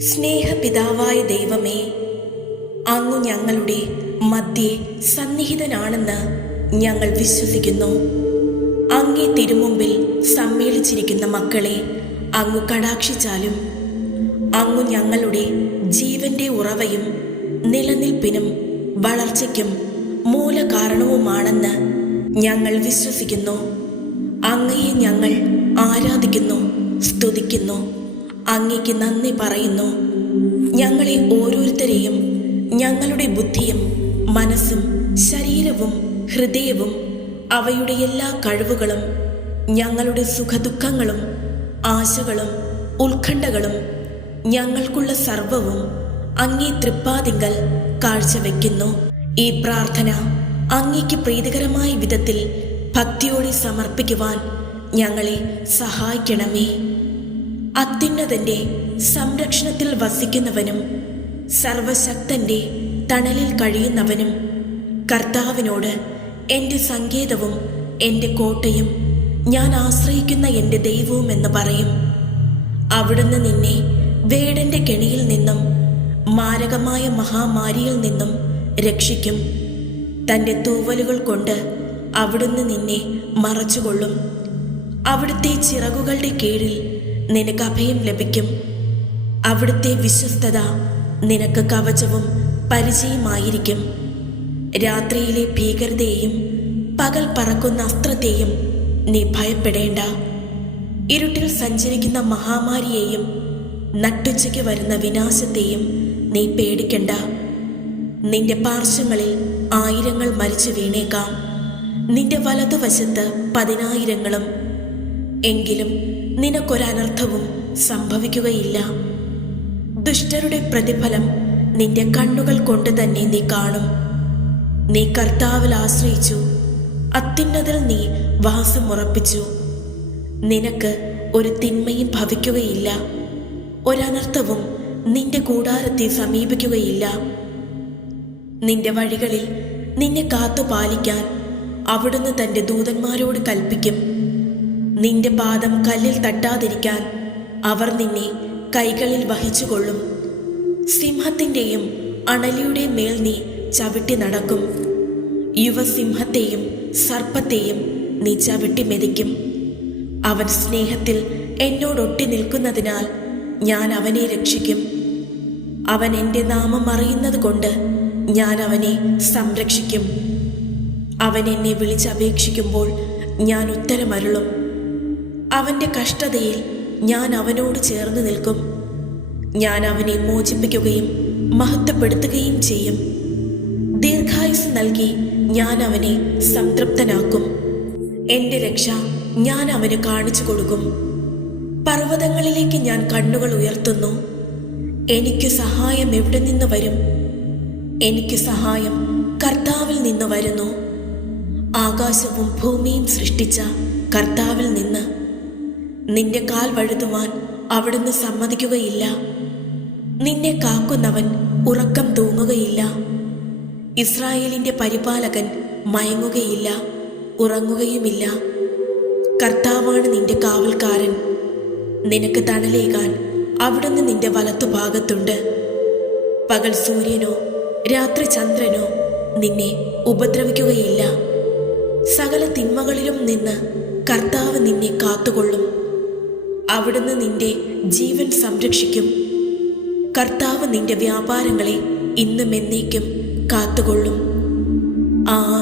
സ്നേഹപിതാവായ ദൈവമേ, അങ്ങു ഞങ്ങളുടെ മധ്യേ സന്നിഹിതനാണെന്ന് ഞങ്ങൾ വിശ്വസിക്കുന്നു. അങ്ങേ തിരുമുമ്പിൽ സമ്മേളിച്ചിരിക്കുന്ന മക്കളെ അങ്ങു കടാക്ഷിച്ചാലും അങ്ങു ഞങ്ങളുടെ ജീവന്റെ ഉറവയും നിലനിൽപ്പിനും വളർച്ചയ്ക്കും മൂലകാരണവുമാണെന്ന് ഞങ്ങൾ വിശ്വസിക്കുന്നു. അങ്ങയെ ഞങ്ങൾ ആരാധിക്കുന്നു, സ്തുതിക്കുന്നു, അങ്ങയ്ക്ക് നന്ദി പറയുന്നു. ഞങ്ങളെ ഓരോരുത്തരെയും ഞങ്ങളുടെ ബുദ്ധിയും മനസ്സും ശരീരവും ഹൃദയവും അവയുടെ എല്ലാ കഴിവുകളും ഞങ്ങളുടെ സുഖദുഃഖങ്ങളും ആശകളും ഉത്കണ്ഠകളും ഞങ്ങൾക്കുള്ള സർവവും അങ്ങേ തൃപ്പാദിങ്കൽ കാഴ്ചവെക്കുന്നു. ഈ പ്രാർത്ഥന അങ്ങയ്ക്ക് പ്രീതികരമായ വിധത്തിൽ ഭക്തിയോടെ സമർപ്പിക്കുവാൻ ഞങ്ങളെ സഹായിക്കണമേ. അത്യുന്നതന്റെ സംരക്ഷണത്തിൽ വസിക്കുന്നവനും സർവശക്തന്റെ തണലിൽ കഴിയുന്നവനും കർത്താവിനോട് എൻ്റെ സങ്കേതവും എൻ്റെ കോട്ടയും ഞാൻ ആശ്രയിക്കുന്ന എൻ്റെ ദൈവവും എന്ന് പറയും. അവിടുന്ന് നിന്നെ വേടന്റെ കെണിയിൽ നിന്നും മാരകമായ മഹാമാരിയിൽ നിന്നും രക്ഷിക്കും. തൻ്റെ തൂവലുകൾ കൊണ്ട് അവിടുന്ന് നിന്നെ മറച്ചുകൊള്ളും. അവിടുത്തെ ചിറകുകളുടെ കീഴിൽ നിനക്ക് അഭയം ലഭിക്കും. അവിടുത്തെ വിശ്വസ്തത നിനക്ക് കവചവും പരിചയമായിരിക്കും. രാത്രിയിലെ ഭീകരതയെയും പകൽ പറക്കുന്ന അസ്ത്രത്തെയും നീ ഭയപ്പെടേണ്ട. ഇരുട്ടിൽ സഞ്ചരിക്കുന്ന മഹാമാരിയെയും നട്ടുച്ചയ്ക്ക് വരുന്ന വിനാശത്തെയും നീ പേടിക്കണ്ട. നിന്റെ പാർശ്വങ്ങളിൽ 1000 മരിച്ചു വീണേക്കാം, നിന്റെ വലതുവശത്ത് 10,000. എങ്കിലും നിനക്കൊരനർത്ഥവും സംഭവിക്കുകയില്ല. ദുഷ്ടരുടെ പ്രതിഫലം നിന്റെ കണ്ണുകൾ കൊണ്ട് തന്നെ നീ കാണും. നീ കർത്താവിൽ ആശ്രയിച്ചു, അത്യുന്നതിൽ നീ വാസമുറപ്പിച്ചു. നിനക്ക് ഒരു തിന്മയും ഭവിക്കുകയില്ല, ഒരനർത്ഥവും നിന്റെ കൂടാരത്തെ സമീപിക്കുകയില്ല. നിന്റെ വഴികളിൽ നിന്നെ കാത്തുപാലിക്കാൻ അവിടുന്ന് തൻ്റെ ദൂതന്മാരോട് കൽപ്പിക്കും. നിന്റെ പാദം കല്ലിൽ തട്ടാതിരിക്കാൻ അവർ നിന്നെ കൈകളിൽ വഹിച്ചുകൊള്ളും. സിംഹത്തിൻ്റെയും അണലിയുടെയും മേൽ നീ ചവിട്ടി നടക്കും. യുവസിംഹത്തെയും സർപ്പത്തെയും നീ ചവിട്ടി മെതിക്കും. അവൻ സ്നേഹത്തിൽ എന്നോടൊട്ടി നിൽക്കുന്നതിനാൽ ഞാൻ അവനെ രക്ഷിക്കും. അവൻ എൻ്റെ നാമം അറിയുന്നത് കൊണ്ട് ഞാൻ അവനെ സംരക്ഷിക്കും. അവൻ എന്നെ വിളിച്ചപേക്ഷിക്കുമ്പോൾ ഞാൻ ഉത്തരമരുളും. അവൻ്റെ കഷ്ടതയിൽ ഞാൻ അവനോട് ചേർന്ന് നിൽക്കും. ഞാൻ അവനെ മോചിപ്പിക്കുകയും മഹത്വപ്പെടുത്തുകയും ചെയ്യും. ദീർഘായുസ് നൽകി ഞാൻ അവനെ സംതൃപ്തനാക്കും. എൻ്റെ രക്ഷ ഞാൻ അവന് കാണിച്ചു കൊടുക്കും. പർവ്വതങ്ങളിലേക്ക് ഞാൻ കണ്ണുകൾ ഉയർത്തുന്നു. എനിക്ക് സഹായം എവിടെ നിന്ന് വരും? എനിക്ക് സഹായം കർത്താവിൽ നിന്ന് വരുന്നു. ആകാശവും ഭൂമിയും സൃഷ്ടിച്ച കർത്താവിൽ നിന്ന്. നിന്റെ കാൽ വഴുതുവാൻ അവിടുന്ന് സമ്മതിക്കുകയില്ല. നിന്നെ കാക്കുന്നവൻ ഉറക്കം തൂങ്ങുകയില്ല. ഇസ്രായേലിന്റെ പരിപാലകൻ മയങ്ങുകയില്ല, ഉറങ്ങുകയുമില്ല. കർത്താവാണ് നിന്റെ കാവൽക്കാരൻ. നിനക്ക് തണലേകാൻ അവിടുന്ന് നിന്റെ വലത്തുഭാഗത്തുണ്ട്. പകൽ സൂര്യനോ രാത്രി ചന്ദ്രനോ നിന്നെ ഉപദ്രവിക്കുകയില്ല. സകല തിന്മകളിലും നിന്ന് കർത്താവ് നിന്നെ കാത്തുകൊള്ളും. അവിടുന്ന് നിന്റെ ജീവൻ സംരക്ഷിക്കും. കർത്താവ് നിന്റെ വ്യാപാരങ്ങളെ ഇന്നും എന്നേക്കും കാത്തുകൊള്ളും. ആമേൻ.